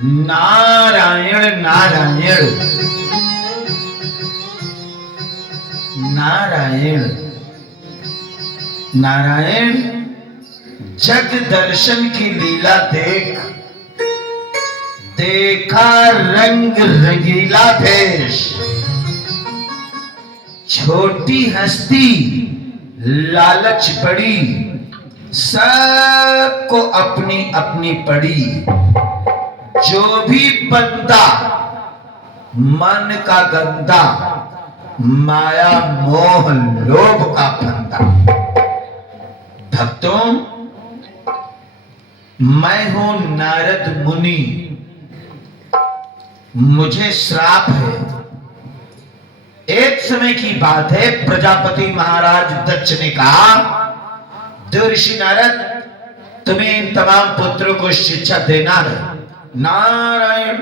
नारायण नारायण नारायण नारायण। जग दर्शन की लीला देख, देखा रंग रंगीला भेष। छोटी हस्ती लालच बड़ी, सबको अपनी अपनी पड़ी। जो भी बंदा मन का गंदा, माया मोह लोभ का फंदा। भक्तों, मैं हूं नारद मुनि, मुझे श्राप है। एक समय की बात है, प्रजापति महाराज दक्ष ने कहा, देवर्षि नारद, तुम्हें इन तमाम पुत्रों को शिक्षा देना है। नारायण,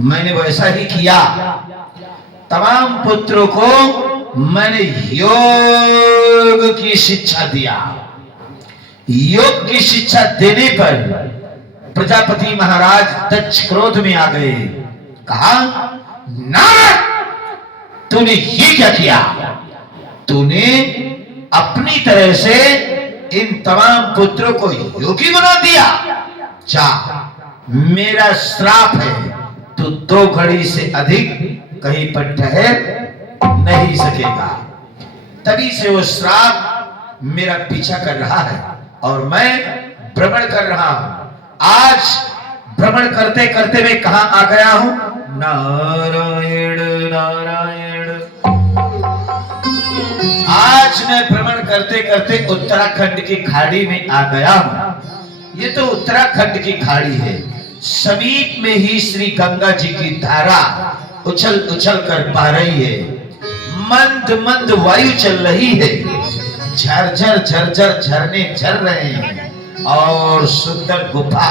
मैंने वैसा ही किया। तमाम पुत्रों को मैंने योग की शिक्षा दिया। योग की शिक्षा देने पर प्रजापति महाराज दक्ष क्रोध में आ गए। कहा, नारद, तूने ये क्या किया? तूने अपनी तरह से इन तमाम पुत्रों को योगी बना दिया। जा, मेरा श्राप है, तू 2 घड़ी से अधिक कहीं पर ठहर नहीं सकेगा। तभी से वो श्राप मेरा पीछा कर रहा है और मैं भ्रमण कर रहा हूं। आज भ्रमण करते करते मैं कहां आ गया हूं? नारायण नारायण। आज मैं भ्रमण करते करते उत्तराखंड की खाड़ी में आ गया हूं। ये तो उत्तराखंड की खाड़ी है। समीप में ही श्री गंगा जी की धारा उछल उछल कर बह रही है। मंद मंद वायु चल रही है। झरझर झरझर झरने झर रहे हैं और सुंदर गुफा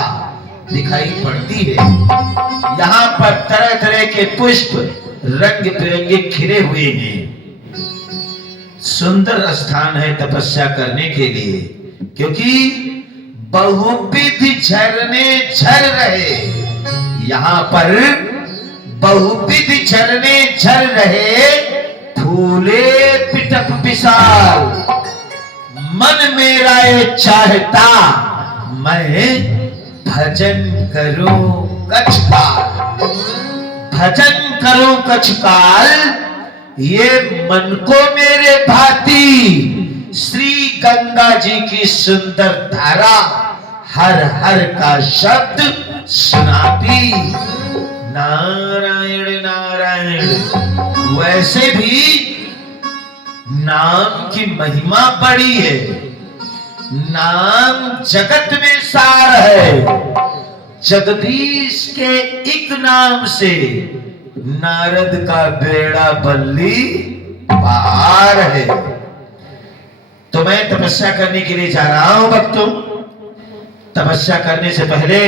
दिखाई पड़ती है। यहाँ पर तरह तरह के पुष्प रंग बिरंगे खिले हुए हैं। सुंदर स्थान है तपस्या करने के लिए, क्योंकि बहुविध झरने झर रहे। यहाँ पर बहुविध झरने झर रहे, फूले पिटक विशाल। मन मेरा ये चाहता, मैं भजन करूं कछ काल। भजन करूं कछ काल, ये मन को मेरे भाती। श्री गंगा जी की सुंदर धारा हर हर का शब्द सुनाती। नारायण नारायण। वैसे भी नाम की महिमा बड़ी है। नाम जगत में सार है। जगदीश के एक नाम से नारद का बेड़ा बल्ली पार है। तो मैं तपस्या करने के लिए जा रहा हूं भक्तों। तपस्या करने से पहले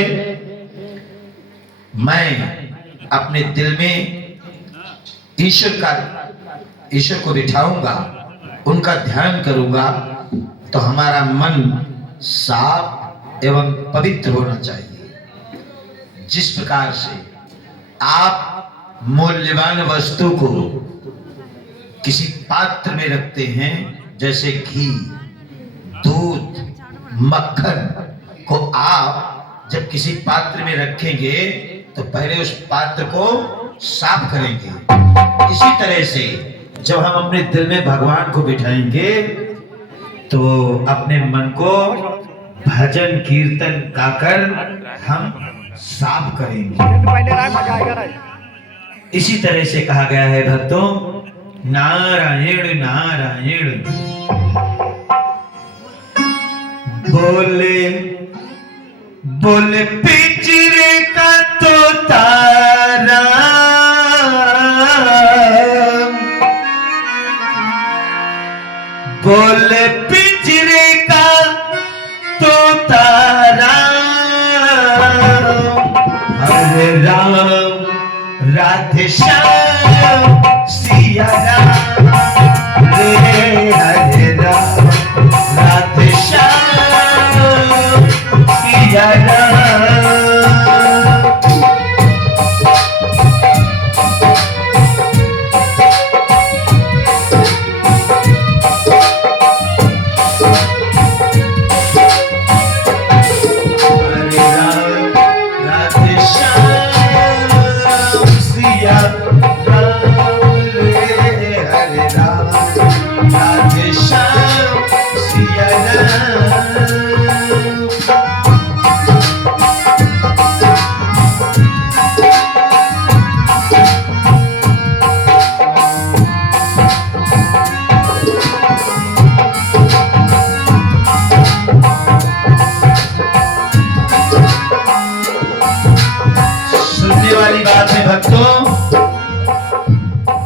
मैं अपने दिल में ईश्वर को बिठाऊंगा, उनका ध्यान करूंगा, तो हमारा मन साफ एवं पवित्र होना चाहिए। जिस प्रकार से आप मूल्यवान वस्तु को किसी पात्र में रखते हैं, जैसे घी, दूध, मक्खन को आप जब किसी पात्र में रखेंगे तो पहले उस पात्र को साफ करेंगे। इसी तरह से जब हम अपने दिल में भगवान को बिठाएंगे तो अपने मन को भजन कीर्तन गाकर हम साफ करेंगे। इसी तरह से कहा गया है भक्तों, नारायण नारायण। बोले बोले पीछ पिंजरे का तोता बोले पिंजरे का तोता हरे राम राधे श्याम सिया राम रे हरे राम राधे श्याम सिया राम।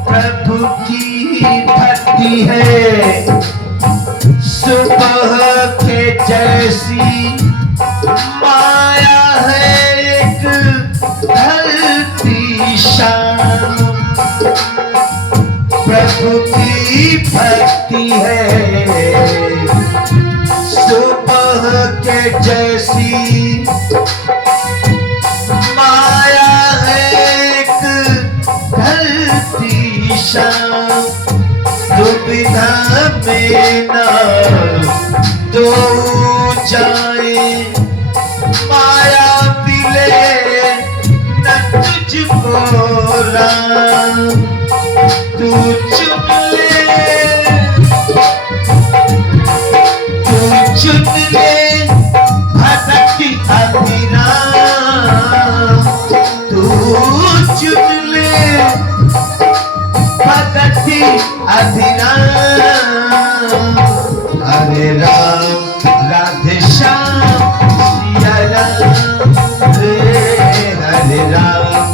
प्रभु की भक्ति है सुबह के जैसी माया है एक ढलती शाम। प्रभु की भक्ति है सुबह के जैसी माया दुविधा में ना दो जाए माया मिले न तुझको राम तू चुन ले भटकी अभिराम तू चुन ले भटकी अभिराम। हरे राम राधे श्याम सिया राम रे हरे राम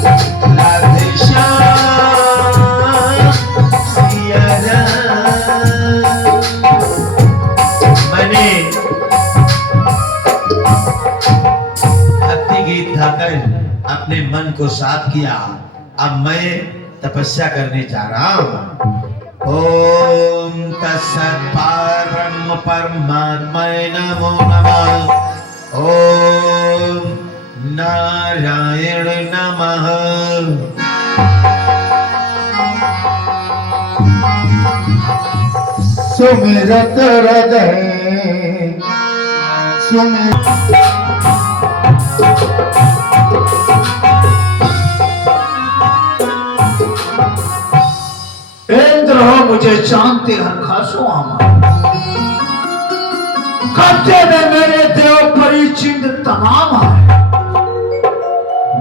राधे श्याम सिया राम। मैंने भक्ति गीत गाकर अपने मन को साफ किया। अब मैं तपस्या करने जा रहा हूं। ओम तत्सत् परम परमात्मने नमो नमः। ओम नारायण नमः। सुमिरत हृदय इंद्र हो मुझे जानते हर खासो कब्जे में मेरे देव परिचिंद तमाम है।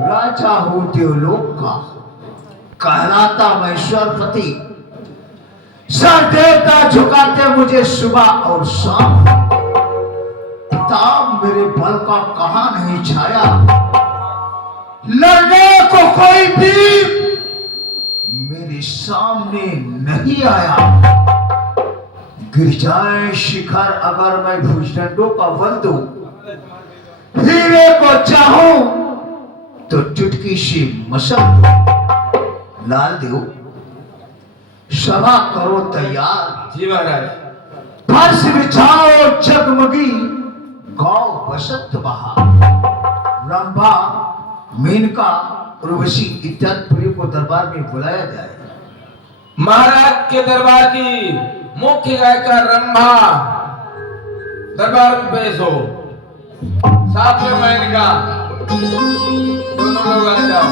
राजा हो देवलोक का कहलाता मैं ईश्वरपति। सर देवता झुकाते मुझे सुबह और शाम। प्रताप मेरे बल का कहां नहीं छाया। लड़ने को कोई भी मेरे सामने नहीं आया। गिर जाए शिखर अगर मैं भुजदंडों का बल दूं। हीरे को चाहूं तो चुटकी सी मशक। लाल देव सभा करो तैयार। जी महाराज। फर्श बिछाओ जगमगी गाओ बसंत बहार। रंभा मेनका उर्वशी इत्यादि प्रिय को दरबार में बुलाया जाए। महाराज के दरबार की मुख्य गायिका रंभा दरबार में पेश हो। साथ में मेनका दोनों लोग आ जाओ।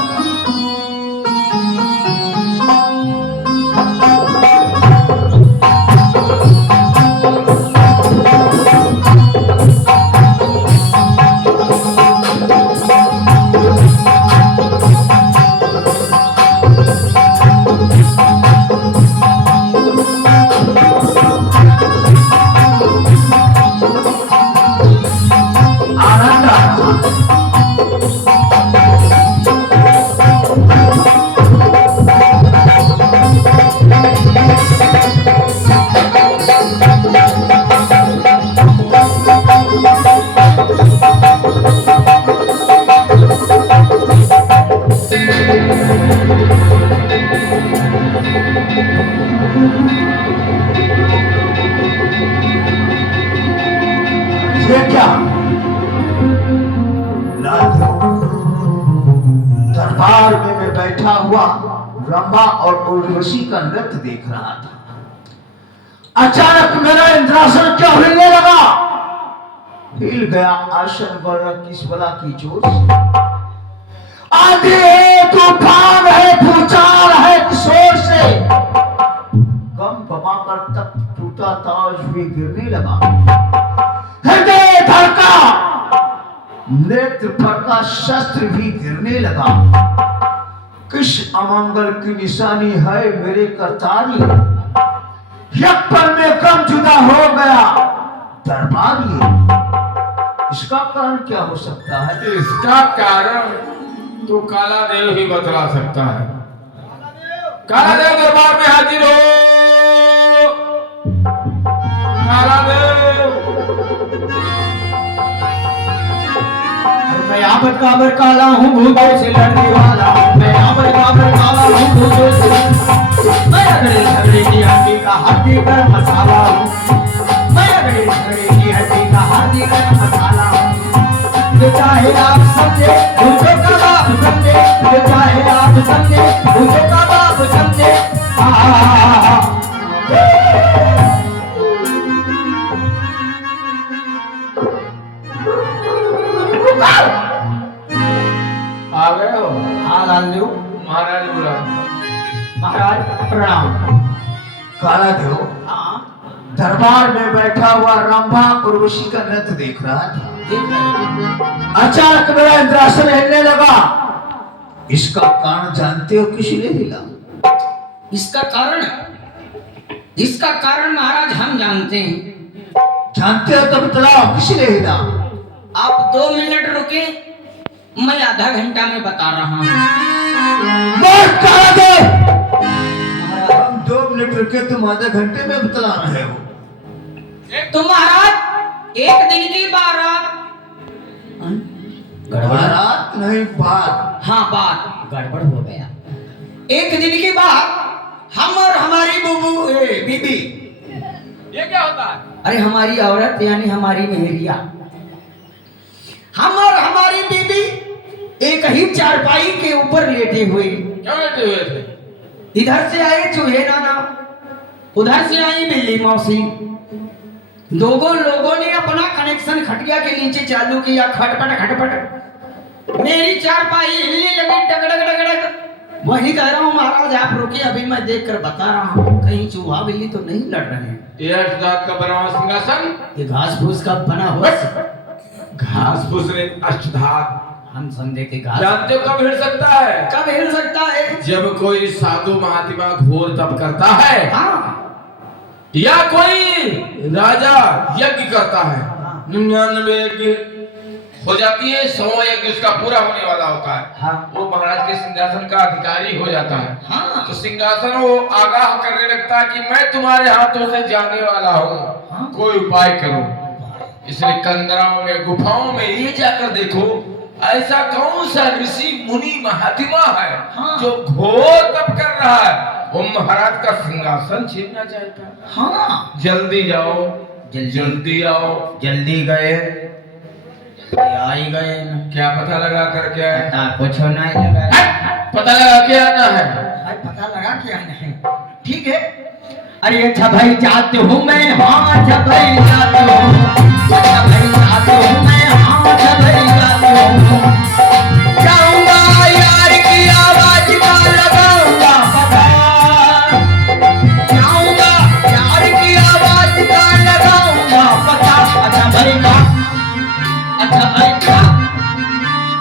दरबार में मैं बैठा हुआ रंभा और उर्वशी का नृत्य देख रहा था। अचानक मेरा इंद्रासन क्या हिलने लगा, हिल गया आसन पर किस बला की जोर से। आंधी है, तूफान है, भूचाल है, किशोर से गम बमाकर तक टूटा ताज भी गिरने लगा। हृदय धड़का, नेत्र फड़का, शस्त्र भी गिरने लगा। किस अमंगल की निशानी है मेरे करतारी, एक पल में कम जुदा हो गया दरबारी। इसका कारण क्या हो सकता है? इसका कारण तो काला देव ही बतला सकता है। काला देव दरबार में हाजिर हो। काला देव। मैं यहाँ पर काबर काला हूँ, भूतों से लड़ने वाला हूँ। मैं यहाँ पर काबर काला हूँ, भूतों से मैं अगड़े झगड़े की हड्डी का हड्डी का मसाला हूँ। मैं अगड़े झगड़े की हड्डी का हड्डी का मसाला हूँ। जो चाहे आप समझे, भूतों का बाप समझे। जो चाहे आप समझे, भूतों का बाप समझे। आ गए हो? हाँ लालदेव महाराज बुला। महाराज प्रणाम। काला देव दरबार में बैठा हुआ रंभा उर्वशी का नृत्य देख रहा था। अचानक मेरा इंद्रासन हिलने लगा। इसका कारण जानते हो किस लिए हिला? इसका कारण महाराज हम जानते हैं। जानते हो तो बताओ किस लिए हिला? आप 2 मिनट रुके, मैं आधा घंटा में बता रहा हूँ। काला देव हम 2 मिनट रुके, तुम आधे घंटे में बतला रहे हो। तो महाराज 1 दिन की बारात, बारात नहीं बात। हाँ बात गड़बड़ हो गया। 1 दिन की बात, हम और हमारी बीबी। ये क्या होता है? अरे हमारी औरत यानी हमारी मेहरिया, हम और हमारी बीबी एक ही चारपाई के ऊपर लेटे हुए। क्यों लेटे हुए थे? इधर से आए चूहे नाना, उधर से आई बिल्ली मौसी। दोनों लोगों ने अपना कनेक्शन खटिया के नीचे चालू किया। खटपट खटपट मेरी चारपाई हिलने लगी, डगडग डगडग। वही कह रहा हूँ महाराज, आप रुकिए, अभी मैं देखकर बता रहा हूँ कहीं चूहा बिल्ली तो नहीं लड़ रहे हैं। ये अष्टधातु का बना हुआ सिंहासन, ये घास फूस का बना हुआ घास फूस ने अष्टधातु। हम समझे कि घास जानते हो कब हिल सकता है? कब हिल सकता है? जब कोई साधु महात्मा घोर तप करता है, हाँ या कोई राजा यज्ञ करता है। 99 यज्ञ हो जाती है, 100 यज्ञ उसका पूरा होने वाला होता है। हाँ वो महाराज के सिंहासन का अधिकारी हो जाता है। हाँ तो सिंहासन वो आगाह करने लगता है कि मैं तुम्हारे हाथों से जाने वाला हूँ, हाँ। कोई उपाय करो। इसलिए कंदराओं में, गुफाओं में ये जाकर देखो, ऐसा कौन सा ऋषि मुनि महात्मा है हाँ। जो घोर तप कर रहा है, वो महाराज का सिंहासन छीनना चाहता है। हाँ जल्दी जाओ, जल्दी आओ। जल्दी गए, आई गए ना। क्या पता लगा कर क्या है? पता कुछ नहीं लगा। पता लगा के आना है। भाई पता लगा क्या नहीं, ठीक है। अरे अच्छा भाई जाते हूँ मैं, हाँ अच्छा भाई जाते हूँ, अच्छा भाई जाते हूँ मैं, हाँ अच्छा भाई जाते हूँ। जाऊंगा यार की आवाज का लगाऊंगा पता, जाऊंगा यार की आवाज का लगाऊंगा पता। अच्छा भाई का, अच्छा भाई का,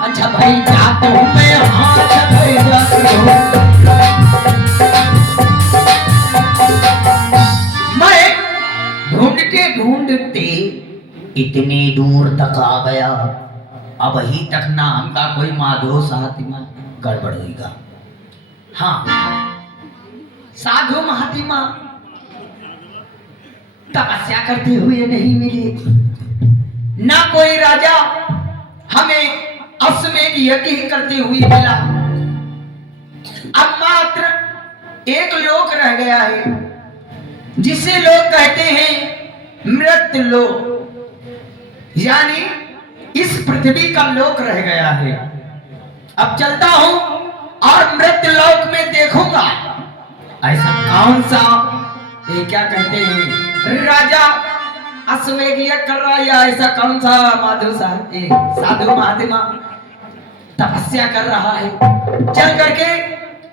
अच्छा भाई जाते हूँ मैं, हाँ अच्छा भाई जाते हूँ। ढूंढते इतनी दूर तक आ गया, अब ही तक नाम का कोई माधो सातिमा गड़बड़ होगा। हाँ साधु महात्मा तपस्या करते हुए नहीं मिले, ना कोई राजा हमें अश्वमेध यज्ञ करते हुए मिला। अब मात्र एक लोक रह गया है जिसे लोग कहते हैं मृत लोक, यानी इस पृथ्वी का लोक रह गया है। अब चलता हूं और मृत्यु लोक में देखूंगा। ऐसा कौन सा ये क्या कहते हैं राजा अश्वमेध यज्ञ कर रहा है, या ऐसा कौन सा साधु महात्मा तपस्या कर रहा है, चल करके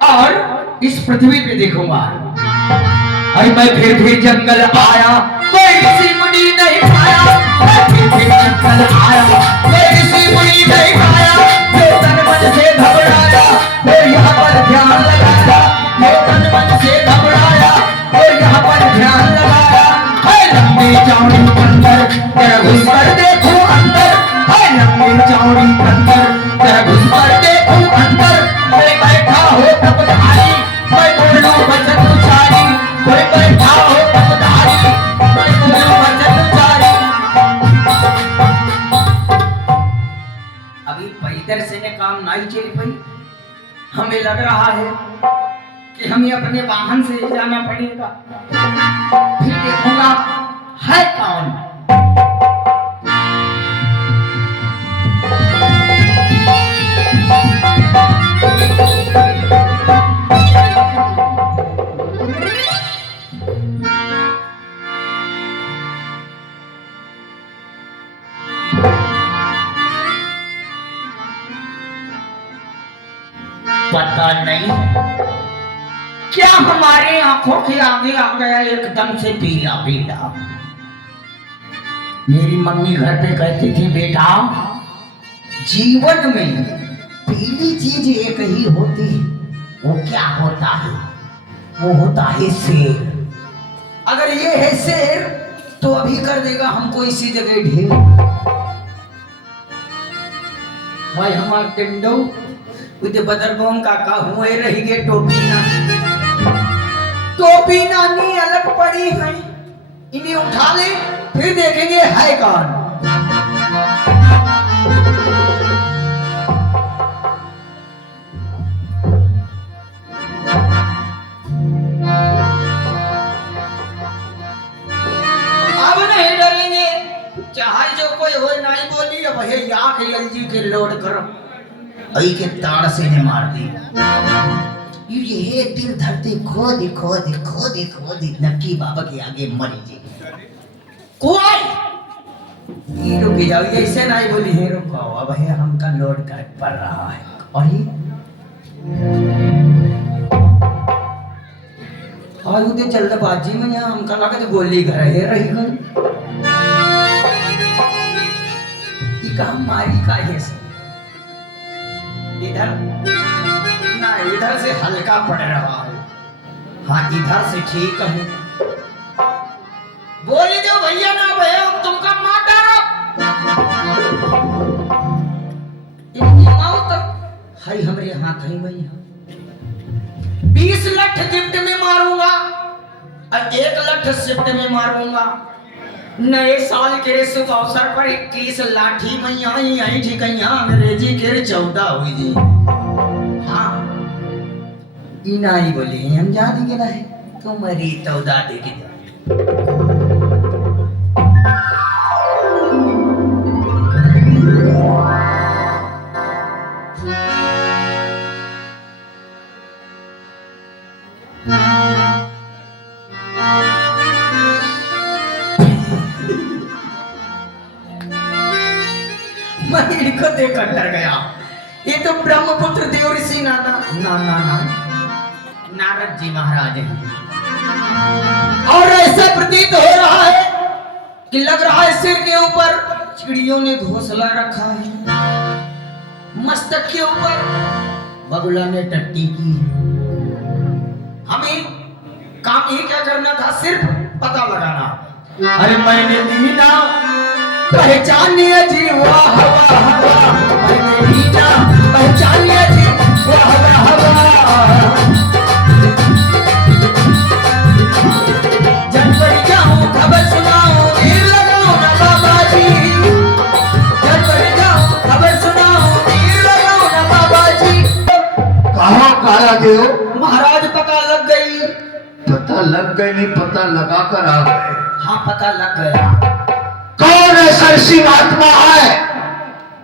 और इस पृथ्वी पे देखूंगा। अरे मैं फिर जंगल आया, कोई ऋषि मुनि नहीं पाया, मैं फिर जंगल आया, कोई ऋषि मुनि नहीं पाया, जो तन मन से घबराया वो यहाँ पर ध्यान लगाया, जो तन मन से घबराया वो यहाँ पर ध्यान लगाया। है लंबी चौड़ी अंदर तेरा घुस कर देखूं अंदर, है लंबी चौड़ी अंदर तेरा घुस कर देखूं अंदर। मैं बैठा हो तपधारी, मैं बोलूं वचन उचारी, कोई बैठा हो तपधारी, मैं बोलूं वचन उचारी। अभी पैदल से ने काम नहीं चल पाई, हमें लग रहा है कि हमें अपने वाहन से ही जाना पड़ेगा। फिर देखूंगा है कौन। पता नहीं क्या हमारे आंखों के आगे आ गया एकदम से पीला पीला। मेरी मम्मी घर पे कहती थी बेटा जीवन में पीली चीज एक ही होती है, वो क्या होता है, वो होता है शेर। अगर ये है शेर तो अभी कर देगा हमको इसी जगह ढेर। भाई हमार टिंडो उधर बदरगोम काका हुए रही गे टोपी नानी अलग पड़ी है, इन्हें उठा ले फिर देखेंगे है कौन। अब नहीं डरेंगे, चाहे जो कोई हो नहीं बोली, अब है या के एलजी के लोड करो आई के ताड़ से ने मार दी। ये दिल धरती खोदी खोदी खोदी खोदी नक्की बाबा के आगे मरी जी। कोई हीरो की जाओ ऐसे नहीं बोली हीरो को, अब है हमका लोड कर पड़ रहा है। और ये और उधर जल्दबाजी में यहाँ हमका लगा तो गोली घर है रही हूँ। ये काम मारी का है इधर ना, इधर से हल्का पड़ रहा है, हाँ इधर से ठीक है। बोले दो भैया ना भैया हम तुमका मार डालो। इनकी मौत है हमारे हाथ है भैया। 20 लठ गिफ्ट में मारूंगा और 1 लठ शिफ्ट में मारूंगा। नए साल के शुभ अवसर पर 21 लाठी में आई ठिकैया अंग्रेजी के 14 हुई जी। हाँ इनाई बोली हम जा देंगे ना है तुम्हारी 14 देगी। को देखकर डर गया। ये तो ब्रह्मपुत्र देव ऋषि नारद जी महाराज हैं। और ऐसा प्रतीत हो रहा है कि लग रहा है सिर के ऊपर चिड़ियों ने घोंसला रखा है, मस्तक के ऊपर बगुला ने टट्टी की है। हमें काम ही क्या करना था, सिर्फ पता लगाना। अरे मैंने लीना पहचानिए जी वाह वाह वाह, मैंने लीना पहचानिए जी वाह वाह वाह। जब बढ़ जाऊं खबर सुनाऊं वीर लगाऊं ना बाबा जी, जब बढ़ जाऊं खबर सुनाऊं वीर लगाऊं ना बाबा जी। कहाँ काया देव महाराज पता लग गई। पता लग गई नहीं, पता लगा कर आ गए। हाँ पता लग गया। कौन ऐसा ऋषि महात्मा है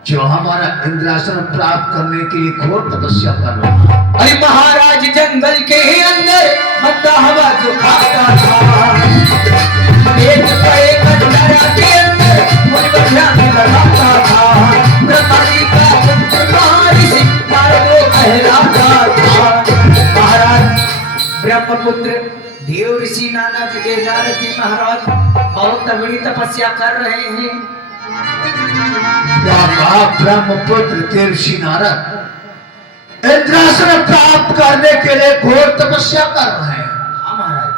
जो हमारा इंद्रासन प्राप्त करने के लिए घोर तपस्या कर रहा है। अरे महाराज जंगल के अंदर मद्दा हवा जो खाता था, एक अंधेरा के अंदर मुझे बंधा में लगाता था, ब्रह्मा जी का पुत्र महर्षि नारद कहलाता था। महाराज ब्रह्मपुत्र देव ऋषि नारद जी महाराज बहुत तगड़ी तपस्या कर रहे हैं। ब्रह्मपुत्र देवर्षि नारद इंद्रासन प्राप्त करने के लिए घोर तपस्या कर रहे हैं। हाँ महाराज।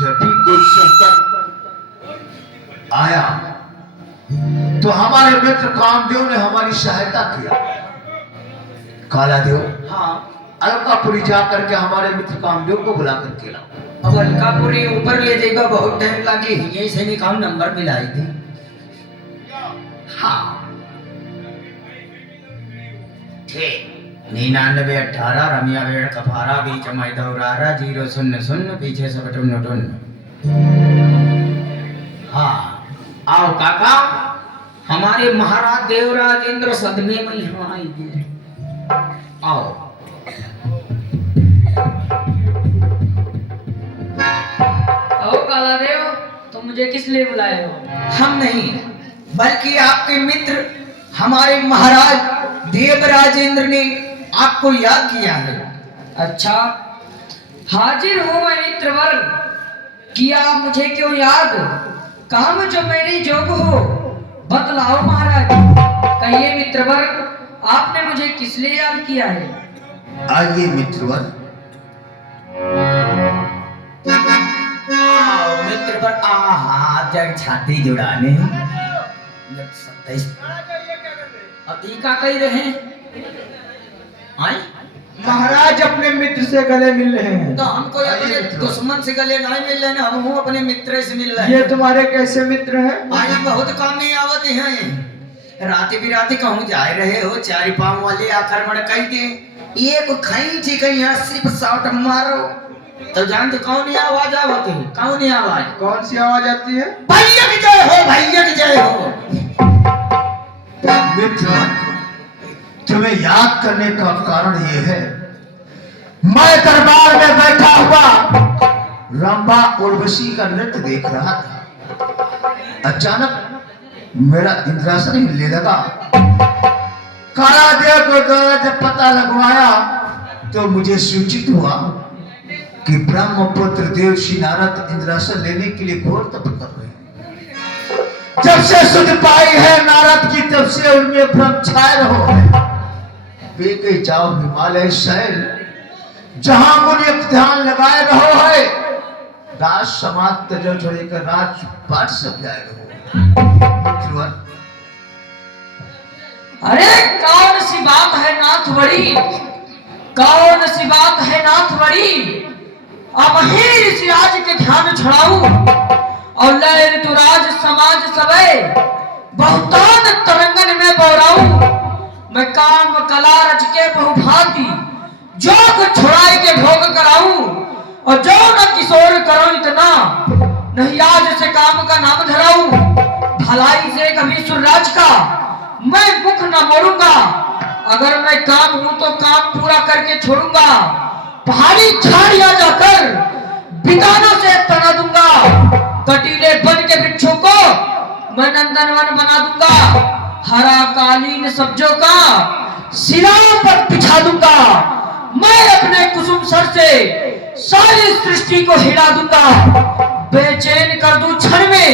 जब भी कोई संकट आया तो हमारे मित्र कामदेव ने हमारी सहायता किया। कालादेव हाँ अलकापुरी जाकर के हमारे मित्र कामदेव को बुला करके लाओ। अब अलकापुरी ऊपर ले जाएगा, बहुत टाइम लगे, यही से निकाल नंबर मिलाई थी। हाँ ठीक 9918 रमिया वेड़ कफारा बीच में दौरारा 000 पीछे से बटन नटन। हाँ आओ काका, हमारे महाराज देवराज इंद्र सदमे में यहाँ आइए। आओ कालादेव, तुम मुझे किस लिए बुलाए हो? हम नहीं बल्कि आपके मित्र हमारे महाराज देवराजेंद्र ने आपको याद किया है। अच्छा, हाजिर हूँ मैं मित्रवर। किया मुझे क्यों याद? काम जो मेरी जोग हो बतलाओ महाराज। कहिए मित्रवर, आपने मुझे किस लिए याद किया है? आइए मित्रवर। मित्रवर जग छाती जुड़ाने अतीका कही रहे आई महाराज अपने मित्र से गले मिल रहे हैं। तो हमको अपने दुश्मन से गले नहीं मिल रहे, हम हूँ अपने मित्र से मिल रहे ये तुम्हारे कैसे मित्र हैं? आई बहुत काम में आवत हैं। रात बिराते कहूँ जा रहे हो, चार पांव वाले आक्रमण कह दे, एक खाई थी कहीं 80 शॉट मारो तो जानते कौन आवाज आवत है? कौन आवाज? कौन सी आवाज आती है? भैया की जय हो, भैया की जय हो। मित्र, तुम्हें याद करने का कारण यह है, मैं दरबार में बैठा हुआ रंभा उर्वशी का नृत्य देख रहा था। अचानक मेरा इंद्रासन हिलने लगा। कालादेव को जब पता लगवाया तो मुझे सूचित हुआ कि ब्रह्मपुत्र देवर्षि नारद इंद्रासन लेने के लिए घोर तप कर रहे हैं। जब से सुध पाई है नारद की, तब से उनमें भ्रम छाए रहो है। वे के जाओ हिमालय शैल, जहां मुझे ध्यान लगाए रहो है। राज समाज तजो छोड़कर राजपाट सब जाए रहो। अरे कौन सी बात है नाथ बड़ी, कौन सी बात है नाथ बड़ी। अब ही इस राज के ध्यान छुड़ाऊं और लय ऋतुराज समाज सबे बहुतान तरंगन में बोराऊं। मैं काम कला रच के बहुभांति जोग छुड़ाए के भोग कराऊं, और जो न किशोर करो इतना नहीं आज से काम का नाम धराऊं। भलाई से कभी सुरराज का मैं मुख न मोड़ूंगा, अगर मैं काम हूं तो काम पूरा करके छोड़ूंगा। पहाड़ी झाड़ियां जाकर बितानों से तना दूंगा, कटीले बन के वृक्षों को मैं नंदनवन बना दूंगा। हरा कालीन सब्जों का सिराओं पर बिछा दूंगा, मैं अपने कुसुम सर से सारी सृष्टि को हिला दूंगा। बेचैन कर दूं क्षण में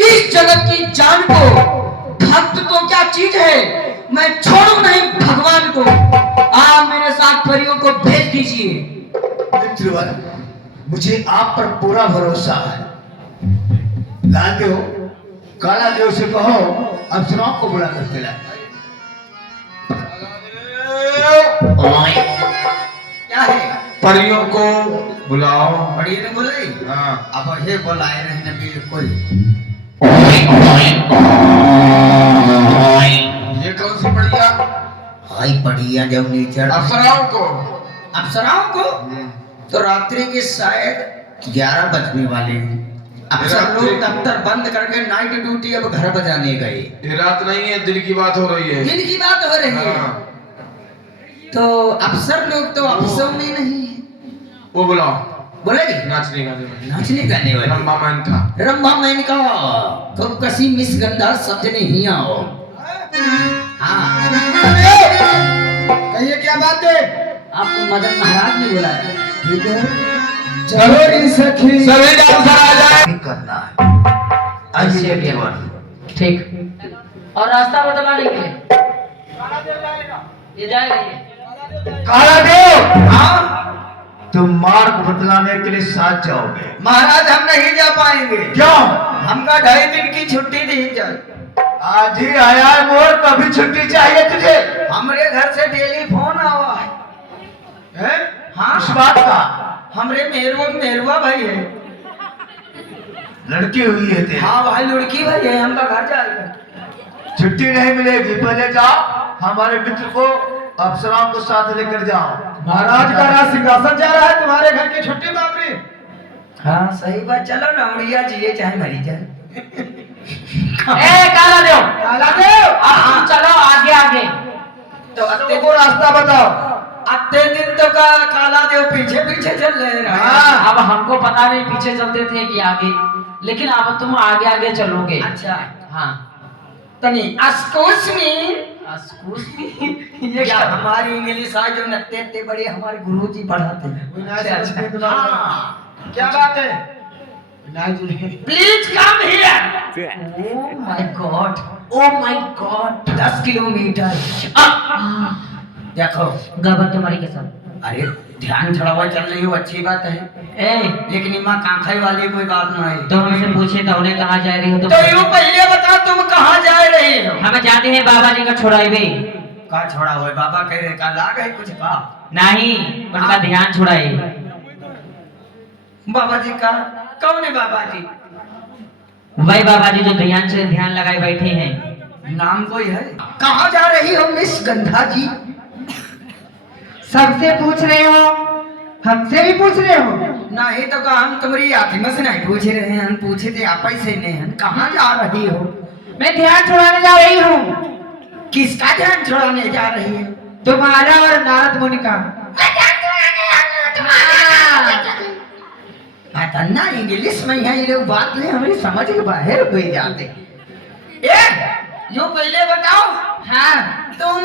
इस जगत की जान को। भक्त तो क्या चीज है, मैं छोड़ू नहीं भगवान को। आप मेरे साथ परियों को भेज दीजिए। मित्रवर, मुझे आप पर पूरा भरोसा है। लादेव, कालादेव से कहो अप्सराओं को बुला करके लाए। क्या है? परियों को बुलाओ। बड़ी ने बोले हाँ। अब ये बोलाए रहने बिल्कुल। ये कौन सी बढ़िया? हाई बढ़िया जब नीचे अप्सराओं को। अप्सराओं को तो रात्रि के शायद 11 बजने वाले हैं। अफसर लोग दफ्तर बंद करके नाइट ड्यूटी अब घर बजाने गए। ये रात नहीं है, दिल की बात हो रही है। दिन की बात हो रही है। हाँ। तो अफसर लोग तो ऑफिसों में नहीं है। वो बुलाओ, बोलेगी नाचने गाने में। नाचने गाने वाले रंबा मैन का। रंबा मैन का खूब कसी मिस गंदा समझ नहीं आओ। हाँ कहिए क्या बात है? आपको मदन महाराज ने बुलाया। ठीक है चलो इन सखी सभी डांसर आ जाए। नहीं करना है आइए केवल। ठीक। और रास्ता बदला नहीं है, ये जाएगा ये। काला देव, हाँ तुम मार्ग बदलाने के लिए साथ जाओगे? महाराज हम नहीं जा पाएंगे। क्यों? हमका 2.5 दिन की छुट्टी दी जाए। आज ही आया है मोर, कभी छुट्टी चाहिए तुझे? हमरे घर से टेलीफोन आवा है। हैं? हाँ इस बात का हमरे मेहरवा भाई है। लड़की हुई है तेरी। हाँ भाई लड़की भाई है, हमका घर जाएगा। छुट्टी नहीं मिलेगी, पहले जाओ हमारे मित्र को अफसरों को साथ लेकर जाओ। महाराज का राज सिंहासन जा रहा है, तुम्हारे घर की छुट्टी मांग रही। हाँ सही बात। चलो रामड़िया जिए चाहे मरी जाए। ए काला देव, काला देव अब तुम चलो आगे आगे। तो अत्ते को रास्ता बताओ। अत्ते दिन तो का काला देव पीछे पीछे चल रहे हैं। अब हमको पता नहीं पीछे चलते थे कि आगे, लेकिन अब तुम आगे आगे चलोगे। अच्छा हाँ। तनी एक्सक्यूज मी, Excuse me? ये क्या हमारी इंग्लिश आज जो नत्ते इतने बड़े हमारे गुरुजी पढ़ाते हैं। हाँ क्या बात है? Please come here. Oh my God! Oh my God! 10 kilometre. देखो गबर तुम्हारी कसम। अरे ध्यान छड़ावा चल रही हो, अच्छी बात है, ए लेकिन इमा कांखाई वाली कोई बात ना है। तो हमसे पूछे तो उन्हें कहाँ जा रही हो? तो यूँ पहले बता तुम कहाँ जा रहे हो? हमें जाते हैं बाबा जी का छुड़ाए। का छोड़ा हुआ बाबा कह रहे का लाग है कुछ का? नहीं, उनका ध्यान छुड़ाए। बाबा जी का कौन है बाबा जी? वही बाबा जी जो ध्यान से ध्यान लगाए बैठे हैं। नाम कोई है? कहाँ जा रही हो मिस गंधा जी? सबसे पूछ रहे हो, हमसे भी पूछ रहे हो? नहीं तो का हम तुम्हारी आत्मा से नहीं पूछ रहे हैं, हम पूछे थे आप ही से नहीं। कहाँ जा रही हो? मैं ध्यान छुड़ाने जा रही हूँ। किसका ध्यान छुड़ाने जा रही है? तुम्हारा और नारद मुनि का। ना इंग्लिश में है ये लोग बात नहीं हमें समझ के बाहर हो जाते। ए जो पहले बताओ, हाँ तुम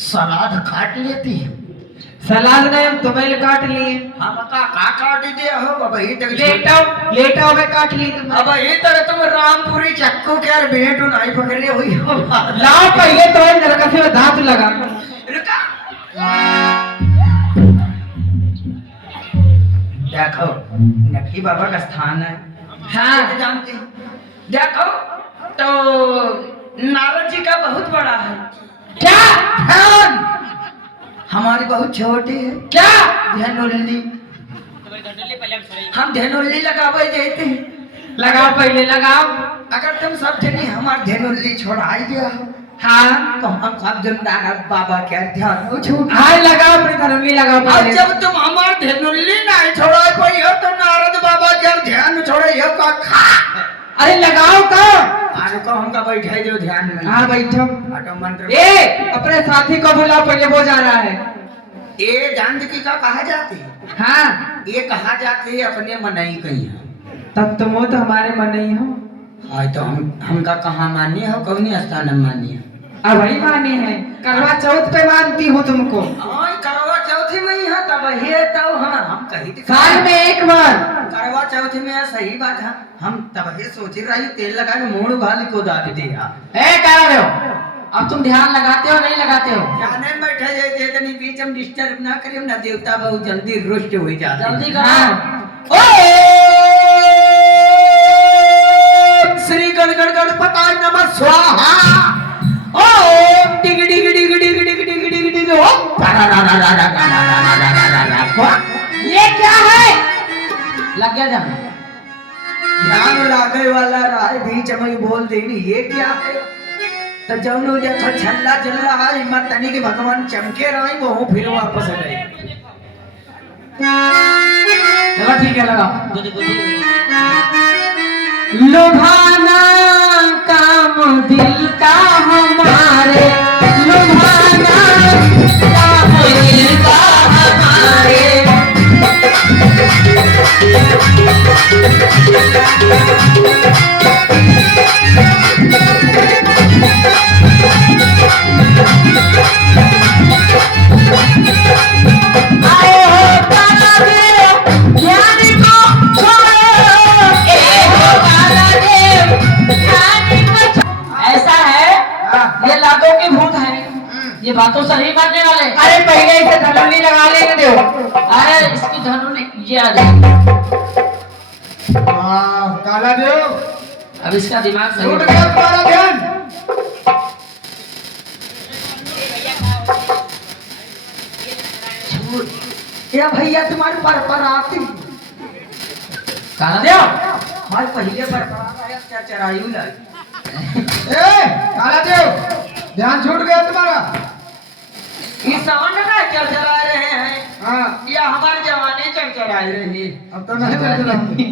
सलाद काट लेती है? सलाद ने हम तुम्हें काट लिए। हाँ बता का काट दिया हो? अब ये तक लेटाओ मैं काट ली तुम। अब ये तरह तुम रामपुरी चक्कू के यार भेंट नहीं पकड़े हुई हो। लाओ पहले तो नरकसे में दांत लगा। रुका देखो नकली बाबा का स्थान है। हाँ जानते हैं? देखो तो नारद जी का बहुत बड़ा है। क्या? ध्यान हमारी बहुत छोटी है। क्या? धनुल्ली हम धनुल्ली लगावे देते हैं। लगाओ पहले लगाओ। अगर तुम सब जने हमारे धनुल्ली छोड़ाई दिया हो हाँ तो हम सब जन नारद बाबा के ध्यान छूट। हाँ लगाओ अपनी धनुल्ली लगाओ अब पहले। जब तुम हमारे धनुल्ली नहीं छोड़ाई पाई हो तो नारद बाबा के ध्यान छोड़े हो का खा। अरे लगाओ का। आने को हमका बैठाई जो ध्यान में। हाँ बैठो। ऑटो मंत्र ए अपने साथी को बुलाओ पहले, वो जा रहा है। ये जानती की का कहा जाती है? हाँ ये कहा जाती है अपने मनाई कहीं है। तब तुम हो तो हमारे मन नहीं हो। हाँ तो हमका कहाँ मानिए हो? कौन स्थान में मानिए? अब वही माने हैं, करवा चौथ पे मानती हूँ तुमको। हाँ करवा चौथी में ही है तब ये तो हम कही थी साल में एक बार। करवा चौथी में है, सही बात है। हम तब ये सोच रही तेल लगा के मूड भाली को दाद दिया। ए कह रहे हो? अब तुम ध्यान लगाते हो नहीं लगाते हो? जाने में बैठे जाए इतनी बीच हम डिस्टर्ब ना करिए ना, देवता बहुत जल्दी रुष्ट हो जाते। जल्दी करो। हाँ। ओम श्री गण गण गणपताय नमः स्वाहा। ओम डिग डिग डिग डिग डिग डिग डिग डिग ओम। ये क्या है? लग गया ध्यान? ध्यान लागे वाला राय बीच में बोल देनी ये क्या है? तो जौनो देखो छल्ला चल रहा है हिम्मत तनी के भगवान चमके रहा है वो फिर वापस आ गए। चलो ठीक है लगा। लुभाना काम दिल का हमारे, लुभाना काम दिल का हमारे। आए हो काला देव ज्ञानी को छोड़ो, ए हो काला देव ज्ञानी को छोड़ो। ऐसा है, ये लादों के भूत हैं, ये बातों सही मानने वाले। अरे पहले इसे धनुनी लगा लेने दो। अरे इसकी धनुनी ये आ जाए। काला देव अब इसका दिमाग सही टूट है। गया तुम्हारा ध्यान। या भैया तुम्हारे पर आती काला देव हमारे पहले पर आया क्या चरायू लगी। ए काला देव ध्यान छूट गया तुम्हारा। इस सावन का चरचरा रहे हैं हाँ या हमारे जवानी चरचरा रहे। अब तो नहीं चलते।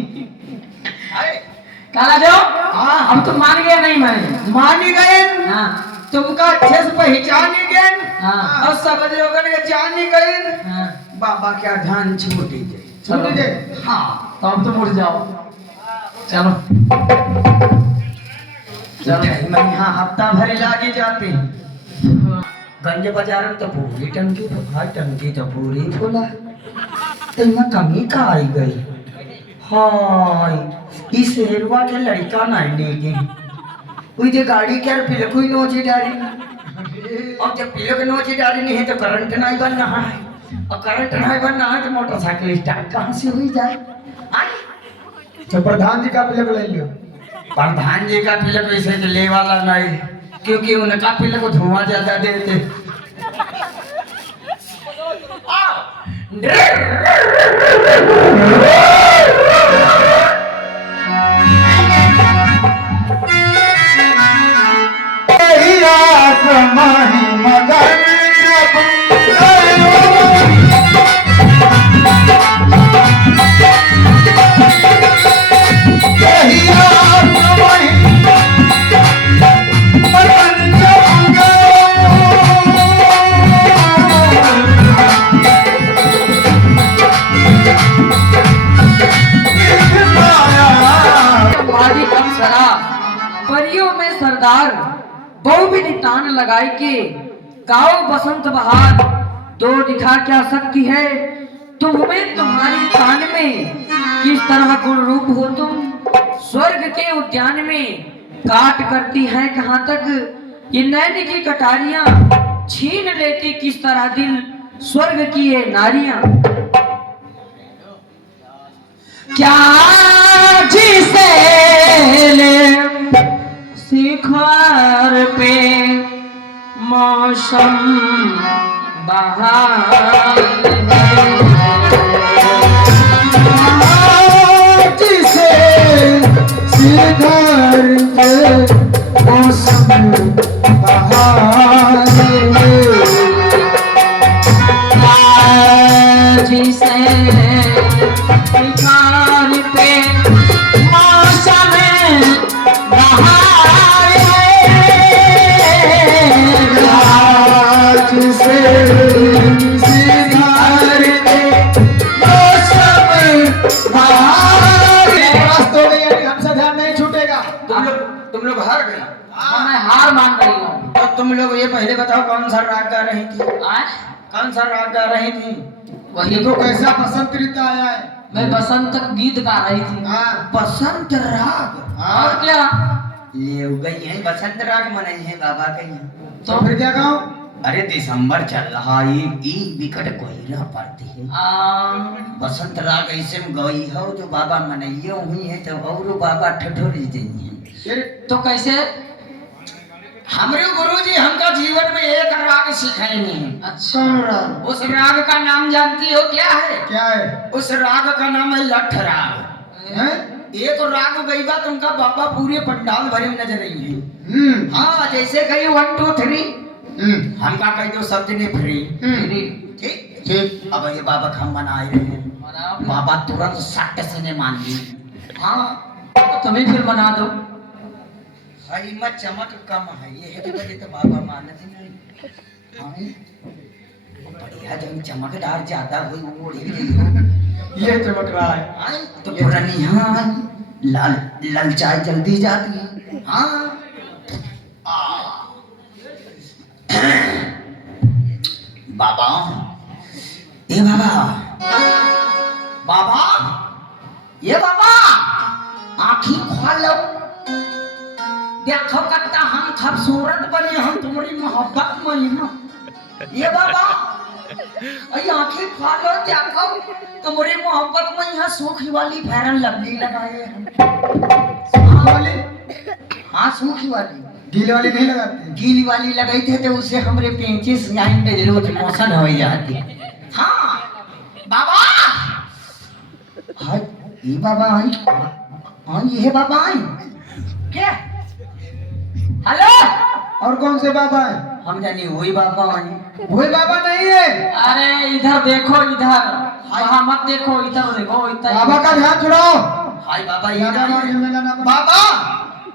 काला देव हाँ हम तो मान गए नहीं मैं मान ही गए, हाँ तुमका अच्छे से पहचान ही गए हाँ और सब लोगन के जान ही गए। हाँ बाबा क्या ध्यान छूट ही गए। छूट ही गए। हाँ तो अब तो मुड़ जाओ। चलो चलो मैं यहाँ हफ्ता भर लागे जाते हैं। गंज बाजार में तो पूरी टंकी तो भाई टंकी तो पूरी फुला तो मैं कमी का आई गई। हाय इस हेरुआ के लड़का नहीं लेके कोई जो गाड़ी क्या पीले कोई नोची डाली और जब पीले के नोची डाली नहीं है तो करंट नहीं बन रहा है और करंट नहीं बन रहा है तो मोटरसाइकिल स्टार्ट कहाँ से हुई जाए। तो प्रधान जी का पिलक ले लियो। प्रधान जी का पिलक वैसे तो ले वाला नहीं क्योंकि उनका पिलक को धुआं ज्यादा देते। परियों में सरदार बहुविधि तान लगाई के गाओ बसंत बहार दो दिखा क्या सकती है तुम्हें तुम्हारी तान में किस तरह गुण रूप हो तुम स्वर्ग के उद्यान में काट करती है कहाँ तक ये नैन की कटारियां छीन लेती किस तरह दिल स्वर्ग की ये नारियां। क्या जिसे शिखर पे मौसम बहार जिसे शिखर पे मौसम बहार जिसे शिखर पे मौसम बहार जिसे शिखर पे मौसम बहार। तो गई हमसे ध्यान नहीं छूटेगा। तुम लोग हार गए। मैं हार मान रही हूँ। तो तुम लोग ये पहले बताओ कौन सा राग गा रही थी? कौन सा राग गा रही थी? वही देखो कैसा बसंत ऋतु आया है। मैं बसंत गीत गा रही थी। हाँ बसंत राग। और क्या ले गई है बसंत राग मनाई है बाबा के यहाँ। तो फिर क्या गाऊं? अरे दिसंबर चल रहा है, ई विकट कोयला पड़ती है। बसंत राग ऐसे में गई हो जो बाबा मनइयो हुई है तो और बाबा ठठोरी देनी है। तो कैसे? हमारे गुरुजी हमका जीवन में एक राग सिखाएंगे। अच्छा उस राग का नाम जानती हो क्या है? क्या है? उस राग का नाम है लठ राग। हैं? एक राग गई बात उनका बाबा पूरे पंडाल भरे में नजर आई है। हाँ जैसे कही 1 2 3 हमका कही दो शब्द ने फ्री। ठीक अब ये बाबा हम बनाए रहे हैं। बाबा तुरंत सट से ने मान ली। हाँ तो तुम्हें फिर बना दो। भाई मत चमक कम है ये है वजह तो बाबा मानते नहीं। हाँ बढ़िया जब चमकदार ज्यादा हुई वो उड़ ही गई हो। ये चमक रहा है। हाँ तो पुरानी हाँ लाल लाल चाय जल्दी जाती है। हाँ बाबा ए बाबा बाबा ये बाबा आँखी खोलो देखो कितना हम खूबसूरत बने हम तुम्हारी मोहब्बत में ही ना। ये बाबा अरे आँखें खोलो देखो तुम्हारी मोहब्बत में यहाँ सूखी वाली फेरन लवली लगाए हम। हाँ सूखी वाली गीले वाली नहीं लगाते। गीली वाली लगाई थे तो उससे हमरे पेंचिस लाइन पे रोज मोशन हो जाती। हाँ बाबा हाय ये बाबा आई। हाँ ये है बाबा आई क्या। हेलो और कौन से बाबा है? हम जानी वही बाबा आई। वही बाबा नहीं है। अरे इधर देखो इधर, वहाँ मत देखो, इधर देखो इधर। बाबा का ध्यान छुड़ाओ। हाय बाबा ये बाबा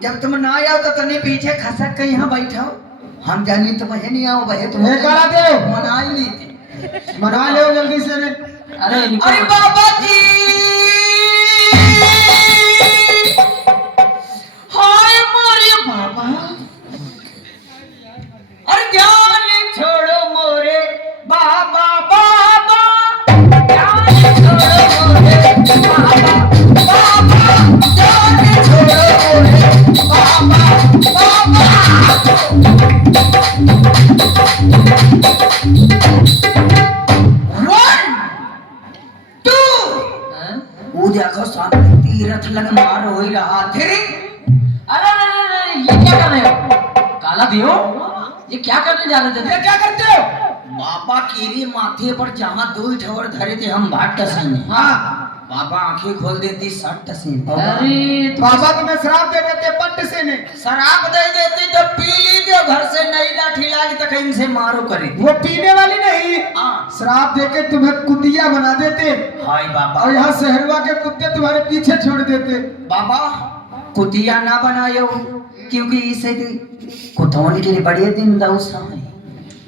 जब तुम ना आओ तो तने पीछे खसक के यहाँ बैठो। हम जानी तुम वही नहीं आओ वही तुम करा दो। मना ही नहीं थे। मना लो जल्दी से। अरे बाबा जी हाय मोरे बाबा अरे ज्ञान छोड़ो मोरे बाबा बाबा ज्ञान छोड़ो मोरे बाबा बाबा ज्ञान छोड़ो मोरे बाबा वो देखो सामने तीरथ लग मार हो ही रहा थे। अरे ये क्या कर रहे हो काला दियो, ये क्या करने जा रहे थे? ये क्या करते हो? बाबा कीरी माथे पर जहाँ दो ठवर धरे थे हम भाट टसीने। हाँ बाबा आंखें खोल देती सट टसीने। अरे बाबा तुम्हें शराब दे देते पट्ट से ने। शराब दे देती तो पी लीजिए घर से नई लाठी लागी तक इनसे मारो करे। वो पीने वाली नहीं। हाँ शराब देके तुम्हें कुतिया बना देते हाय बाबा और यहाँ शहरवा के कुत्ते तुम्हारे पीछे छोड़ देते। बाबा कुतिया ना बनायो क्योंकि इसे कुतौन के लिए बड़े दिन दौसा है।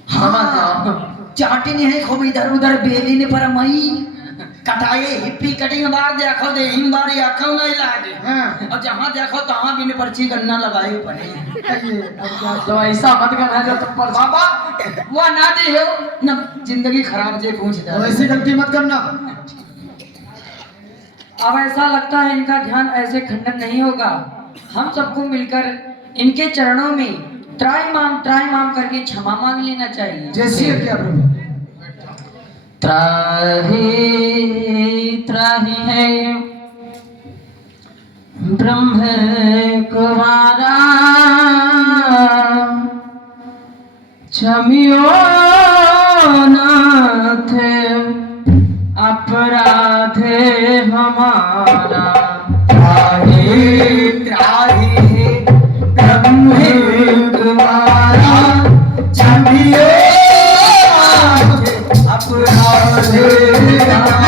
हाँ चाटी नहीं है खूब इधर उधर बेली ने पर मई कटाए हिप्पी कटिंग बार देखो दे हिम बार आंखों नहीं लागे। हाँ। और जहाँ देखो तहाँ बिन पर्ची गन्ना लगाए पड़े। तो ऐसा मत करना जो तुम पर बाबा वो ना दे हो ना जिंदगी खराब जे पूछ तो दे। ऐसी गलती मत करना। अब ऐसा लगता है इनका ध्यान ऐसे खंडन नहीं होगा। हम सबको मिलकर इनके चरणों में त्राहिमाम करके क्षमा मांग लेना चाहिए। जैसी है क्या प्रभु? त्राहि त्राहि है ब्रह्म कुमारा क्षमियो नाथ अपराधे हमारा। त्राहि त्राहि ब्रह्म कुमारा क्षमियो अपराधे हमारा।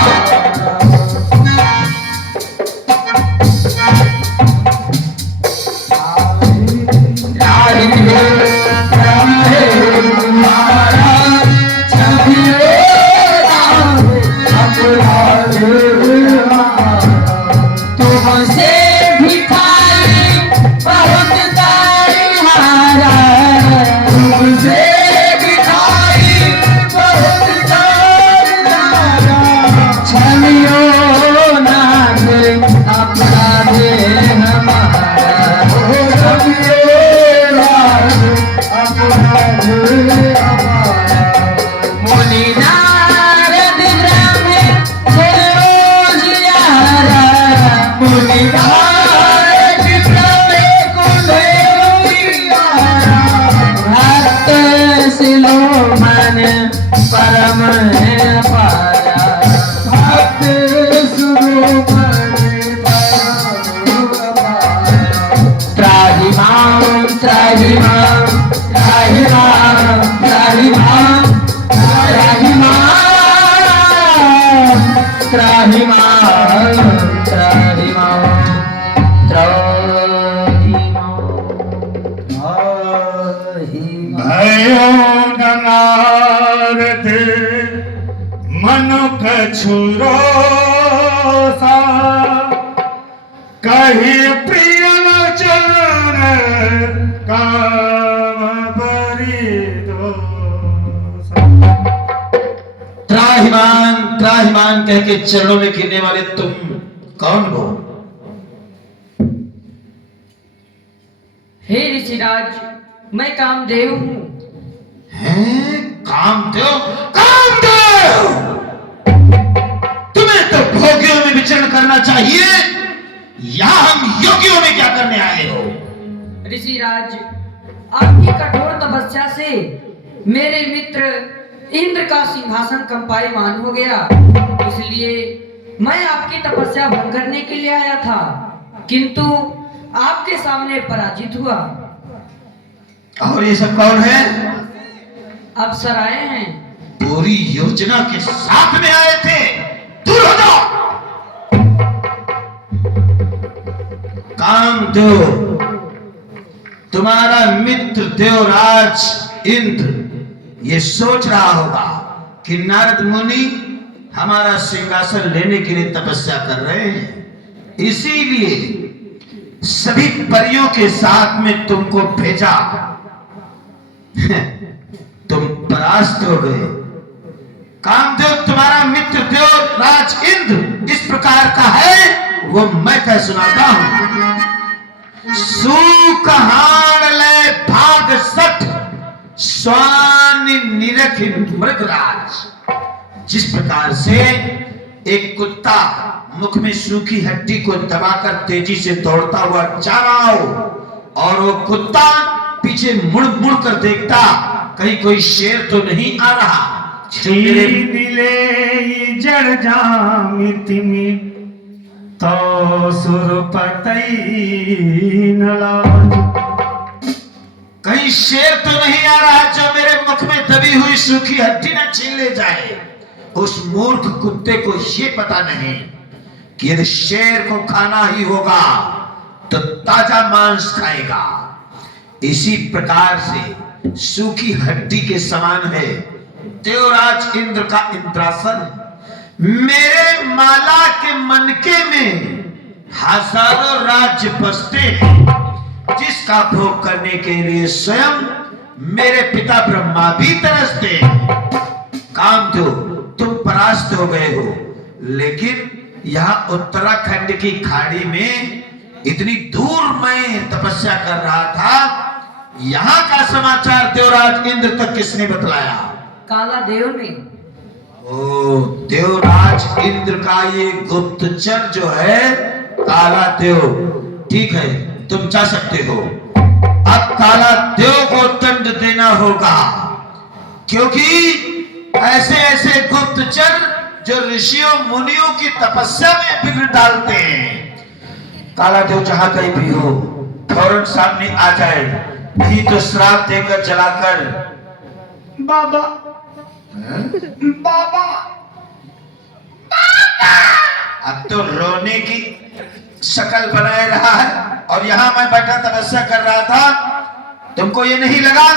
तुमसे भिखारी बहुत तारीहारा, तुमसे भिखारी बहुत तारीहारा। क्षमियो नाथ अपराधे हमारा, क्षमियो नाथ अपराधे हमारा। मुनि नारद ब्रह्म सरोज यारा, मुनि नारद ब्रह्म कुलेव यारा। भक्त शिरोमण परम पारा, भक्त शिरोमण परम पारा। त्राहिमाम त्राहिमाम त्राहिमाम त्राहिमाम त्राहिमाम त्राहिमाम त्राहिमाम त्राहिमाम भयो नारद मन कछुरो सा कही प्रिय वचन काम परिदोषा। त्राहिमाम त्राहिमाम कह के चरणों में गिरने वाले तुम कौन हो? हे ऋषिराज, मैं कामदेव हूँ। हैं? कामदेव? कामदेव! तुम्हें तो भोगियों में विचरण करना चाहिए, यहाँ हम योगियों में क्या करने आए हो? ऋषिराज, आपकी कठोर तपस्या से मेरे मित्र इंद्र का सिंहासन कंपायमान हो गया, इसलिए मैं आपकी तपस्या भंग करने के लिए आया था, किंतु आपके सामने पराजित हुआ। और ये सब कौन है? अप्सराएं हैं। पूरी योजना के साथ में आए थे, दूर हो जाओ। कामदेव, तुम्हारा मित्र देवराज इंद्र ये सोच रहा होगा कि नारद मुनि हमारा सिंहासन लेने के लिए तपस्या कर रहे हैं, इसीलिए सभी परियों के साथ में तुमको भेजा। तुम परास्त हो गए। कामदेव, तुम्हारा मित्र देवराज इंद्र इस प्रकार का है, वो मैं कह सुनाता हूं। सुकहान ले भाग सठ स्वान निरख मृगराज। जिस प्रकार से एक कुत्ता मुख में सूखी हड्डी को दबाकर तेजी से दौड़ता हुआ जा रहा हो, और वो कुत्ता पीछे मुड़ मुड़ कर देखता कहीं कोई शेर तो नहीं आ रहा। छीनिले जड़ जामितिमि तो सुरपतई नलाज। कहीं शेर तो नहीं आ रहा जो मेरे मुख में दबी हुई सूखी हड्डी न छीन ले जाए। उस मूर्ख कुत्ते को ये पता नहीं कि यदि शेर को खाना ही होगा तो ताजा मांस खाएगा। इसी प्रकार से सूखी हड्डी के समान है देवराज इंद्र का इंद्रासन। मेरे माला के मनके में हजारों राज्य बसते हैं, जिसका भोग करने के लिए स्वयं मेरे पिता ब्रह्मा भी तरसते हैं। कामदेव, तुम परास्त हो गए हो, लेकिन यहाँ उत्तराखंड की खाड़ी में इतनी दूर मैं तपस्या कर रहा था, यहाँ का समाचार देवराज इंद्र तक किसने बतलाया? काला देव ने। ओ, देवराज इंद्र का ये गुप्तचर जो है काला देव, ठीक है, तुम जा सकते हो। अब काला देव को दंड देना होगा, क्योंकि ऐसे ऐसे गुप्तचर जो ऋषियों मुनियों की तपस्या में विघ्न डालते हैं। काला देव जहां कहीं भी हो, फौरन सामने आ जाए, नहीं तो श्राप देकर जलाकर। बाबा बाबा अब तो रोने की शक्ल बनाए रहा है, और यहां मैं बैठा तपस्या कर रहा था। तुमको ये नहीं लगा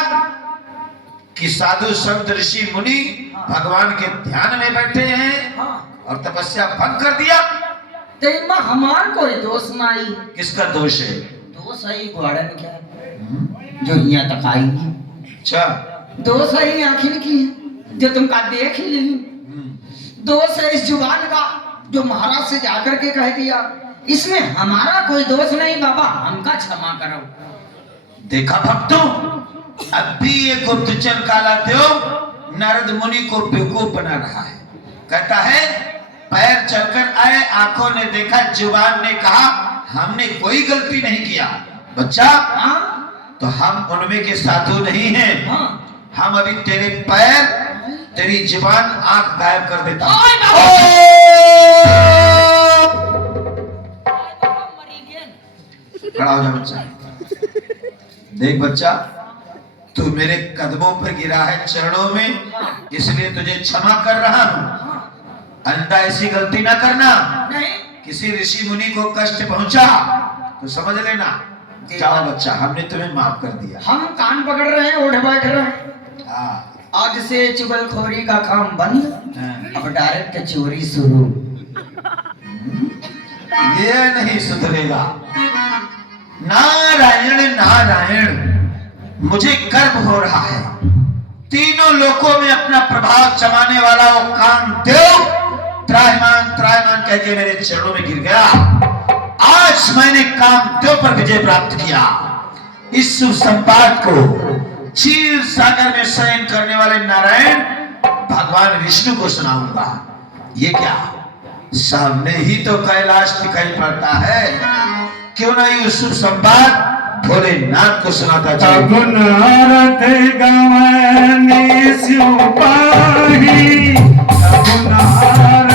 कि साधु संत ऋषि मुनि भगवान के ध्यान में बैठे हैं और तपस्या भंग कर दिया? तेमा हमार कोई दोष नहीं। किसका दोष है? दोष है घोड़न क्या जो यहाँ तक आएगी। अच्छा, दोष है आखिर की जो तुमका देख ही नहीं। दोष है इस जुबान का जो महाराज से जाकर के कह दिया। इसमें हमारा कोई दोष नहीं बाबा, हमका क्षमा करो। देखा भक्तों, अब भी ये गुप्तचर काला देव नारद मुनि को बेवकूफ बना रहा है। कहता है पैर चलकर आए, आंखों ने देखा, जुबान ने कहा, हमने कोई गलती नहीं किया। बच्चा, तो हम उनमें के साधु नहीं हैं। हम अभी तेरे पैर, तेरी जुबान, आंख गायब कर देता हूं। खड़ा हो जा बच्चा। देख बच्चा, तू मेरे कदमों पर गिरा है, चरणों में, इसलिए तुझे क्षमा कर रहा हूं। अंधा ऐसी गलती ना करना, नहीं किसी ऋषि मुनि को कष्ट पहुंचा तो समझ लेना, जाओ बच्चा हमने तुम्हें माफ कर दिया। हम कान पकड़ रहे हैं, उठ बैठ रहे हैं। हाँ, आज से चुगलखोरी का काम बंद, हाँ। अब डायरेक्ट चोरी शुरू। ये नहीं सुधरेगा। नारायण नारायण, मुझे गर्व हो रहा है, तीनों लोकों में अपना प्रभाव जमाने वाला वो कामदेव त्राहिमाम त्राहिमाम कह के मेरे चरणों में गिर गया। आज मैंने कामदेव पर विजय प्राप्त किया। इस शुभ संपाद को क्षीर सागर में शयन करने वाले नारायण भगवान विष्णु को सुनाऊंगा। ये क्या, सामने ही तो कैलाश दिखाई पड़ता है, क्यों ना ये शुभ संपाद भोलेनाथ को सुनाता चलो। तब नारद गवनी सिपाही, तब नारद